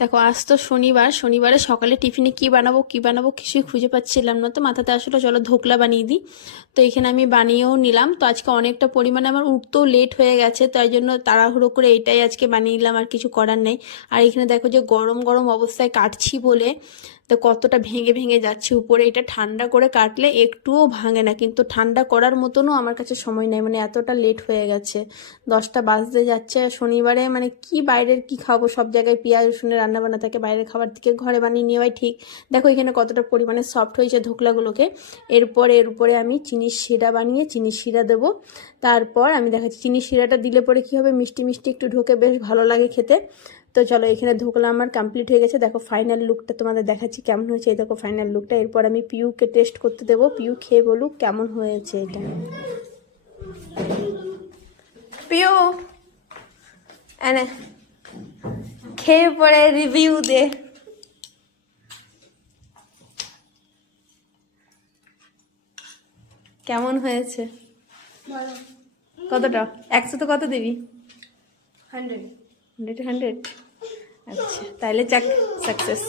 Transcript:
দেখো আজ তো শনিবার, শনিবারে সকালে টিফিনে কি বানাবো কি বানাবো কিছুই খুঁজে পাচ্ছিলাম না, তো মাথাতে আসলে চলো ধোকলা বানিয়ে দিই। তো এখানে আমি বানিয়েও নিলাম। তো আজকে অনেকটা পরিমাণে আমার উঠতেও লেট হয়ে গেছে, তাই জন্য তাড়াহুড়ো করে এটাই আজকে বানিয়ে নিলাম, আর কিছু করার নেই। আর এখানে দেখো যে গরম গরম অবস্থায় কাটছি বলে তো কতটা ভেঙে ভেঙে যাচ্ছে উপরে। এটা ঠান্ডা করে কাটলে একটুও ভাঙে না, কিন্তু ঠান্ডা করার মতনও আমার কাছে সময় নেই, মানে এতটা লেট হয়ে গেছে। 10টা বাজতে যাচ্ছে। শনিবারে মানে কি বাইরের কি খাবো, সব জায়গায় পেঁয়াজ রসুনের রান্না বান্না থাকে, বাইরের খাবার থেকে ঘরে বানিয়ে নেওয়াই ঠিক। দেখো এখানে কতটা পরিমাণে সফট হয়েছে ধোকলাগুলোকে। এরপর এর উপরে আমি চিনির শিরা বানিয়ে চিনির শিরা দেবো। তারপর আমি দেখাচ্ছি চিনির শিরাটা দিলে পরে কি হবে, মিষ্টি মিষ্টি একটু ঢোকে, বেশ ভালো লাগে খেতে। তো চলো এখানে ধোকলা আমার কমপ্লিট হয়ে গেছে। দেখো ফাইনাল লুকটা তোমাদের দেখাচ্ছি কেমন হয়েছে। এই দেখো ফাইনাল লুকটা। এরপর আমি পিউকে টেস্ট করতে দেবো, পিউ খেয়ে বলুক কেমন হয়েছে এটা। পিউ এনে খেয়ে পরে রিভিউ দে। কেমন হয়েছে? কতটা? 100 তো কত দিবি? 100। 100 100। আচ্ছা তাহলে যাক, সাকসেস।